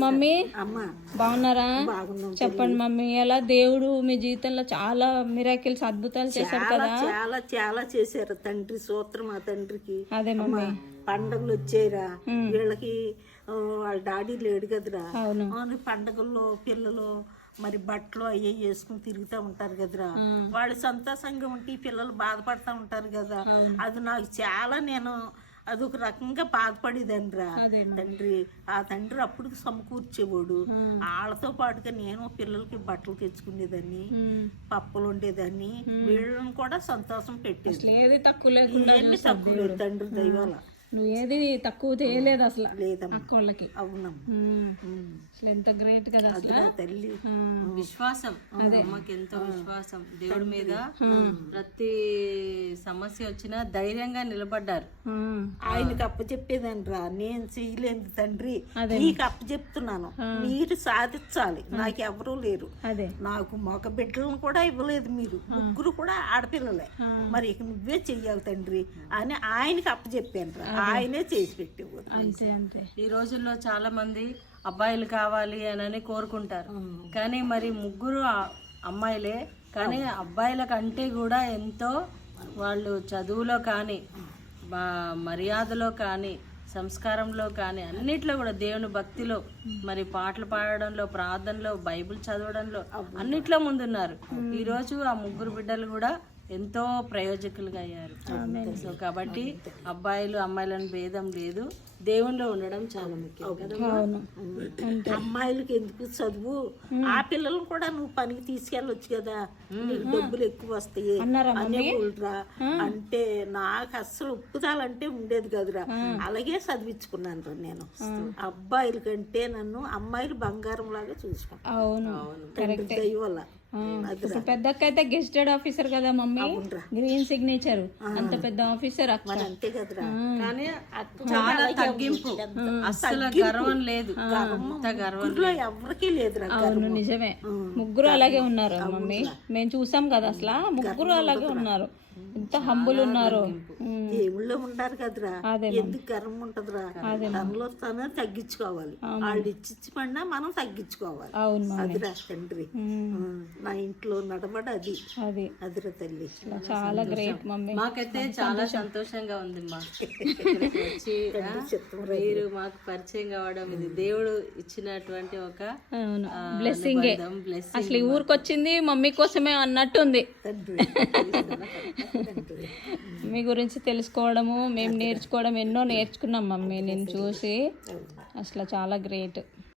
Mummy అమ్మా బాగున్నారా? బాగున్నాం. చెప్పండి మమ్మీ, ఎలా దేవుడు మీ జీవితంలో చాలా మిరాకిల్స్ అద్భుతాలు చేశారు కదా? చాలా చాలా చేశారు తండ్రి. సూత్రం ఆ తండ్రికి. అదే మమ్మీ, పండగలు వచ్చాయిరా వీళ్ళకి. వాళ్ళ డాడీ లేడు కదరా. అవును. పండగల్లో పిల్లలు మరి బట్టలు అయ్యి వేసుకుని తిరుగుతూ ఉంటారు కదరా. వాళ్ళు సంతోషంగా ఉంటే ఈ పిల్లలు బాధపడతా ఉంటారు కదా. అది నాకు చాలా, నేను అదొక రకంగా బాధపడేదాన్ని రా తండ్రి. ఆ తండ్రి అప్పుడు సమకూర్చేవాడు. వాళ్ళతో పాటుగా నేను పిల్లలకి బట్టలు తెచ్చుకునేదాన్ని, పప్పులు ఉండేదాన్ని, వీళ్ళని కూడా సంతోషం పెట్టేది. ఏది తక్కువ లేకుండా తక్కువ లేదు తండ్రి దైవాల. నువ్వు ఏది తక్కువ చేయలేదు అసలు లేదమ్మా. అక్కళ్ళకి. అవునమ్మా. అసలు ఎంత గ్రేట్ కదా అసలు. తల్లి విశ్వాసం, అమ్మకి ఎంతో విశ్వాసం దేవుడి మీద. ప్రతి సమస్య వచ్చినా ధైర్యంగా నిలబడ్డారు. ఆయనకి అప్పచెప్పేదాన్ని రా. నేను చేయలేదు తండ్రి, నీకు అప్పచెప్తున్నాను, మీరు సాధించాలి. నాకు ఎవరూ లేరు. నాకు మగ బిడ్డలను కూడా ఇవ్వలేదు మీరు, ముగ్గురు కూడా ఆడపిల్లలే. మరి ఇక నువ్వే చెయ్యాలి తండ్రి అని ఆయనకి అప్పచెప్పాను రా. ఆయనే చేసి పెట్టేవారు. ఈ రోజుల్లో చాలా మంది అబ్బాయిలు కావాలి అని కోరుకుంటారు, కానీ మరి ముగ్గురు అమ్మాయిలే. కానీ అబ్బాయిల కంటే కూడా ఎంతో వాళ్ళు చదువులో కానీ, మర్యాదలో కానీ, సంస్కారంలో కానీ, అన్నిట్లో కూడా దేవుని భక్తిలో, మరి పాటలు పాడడంలో, ప్రార్థనలో, బైబిల్ చదవడంలో అన్నిట్లో ముందున్నారు. ఈరోజు ఆ ముగ్గురు బిడ్డలు కూడా ఎంతో ప్రయోజకులుగా అయ్యారు. సో కాబట్టి అబ్బాయిలు అమ్మాయిలను భేదం లేదు, దేవునిలో ఉండడం చాలా ముఖ్యం కదా. అమ్మాయిలకి ఎందుకు చదువు, ఆ పిల్లలను కూడా నువ్వు పనికి తీసుకెళ్ళొచ్చు కదా, నీకు డబ్బులు ఎక్కువ వస్తాయి అనేరా. అంటే నాకు అస్సలు ఒప్పుదాలంటే ఉండేది కదురా. అలాగే చదివించుకున్నాను రా నేను. అబ్బాయిల కంటే నన్ను అమ్మాయిలు బంగారం లాగా చూసుకున్నాను దయ వల్ల. పెద్దక్కైతే గెస్టెడ్ ఆఫీసర్ కదా మమ్మీ, గ్రీన్ సిగ్నేచర్, అంత పెద్ద ఆఫీసర్ అక్క. అంతే కదరా. కానీ చాలా తగ్గింపు, అసలు గర్వం లేదు. ఎవరికి లేదురా. అవును నిజమే, ముగ్గురు అలాగే ఉన్నారు మమ్మీ. మేము చూసాం కదా అసలు, ముగ్గురు అలాగే ఉన్నారు. ఎంత హంబుల్ ఉన్నారు. దేవుళ్ళో ఉంటారు కదరా, ఎందుకు గర్వం ఉంటదిరా. తనలో తనే తగ్గించుకోవాలి. వాళ్ళు ఇచ్చి పడినా మనం తగ్గించుకోవాలి. అదిరా తండ్రి. నా ఇంట్లో నడబడ అది అదిరా తల్లి. చాలా గ్రేట్ మమ్మీ. మాకైతే చాలా సంతోషంగా ఉంది మా మీరు మాకు పరిచయం కావడం. ఇది దేవుడు ఇచ్చినటువంటి ఒక బ్లెస్సింగ్. అసలు ఈ ఊరికొచ్చింది మమ్మీ కోసమే అన్నట్టుంది. మీ గురించి తెలుసుకోవడము, మేము నేర్చుకోవడం, ఎన్నో నేర్చుకున్నాం మమ్మీ నేను చూసి. అసలు చాలా గ్రేట్.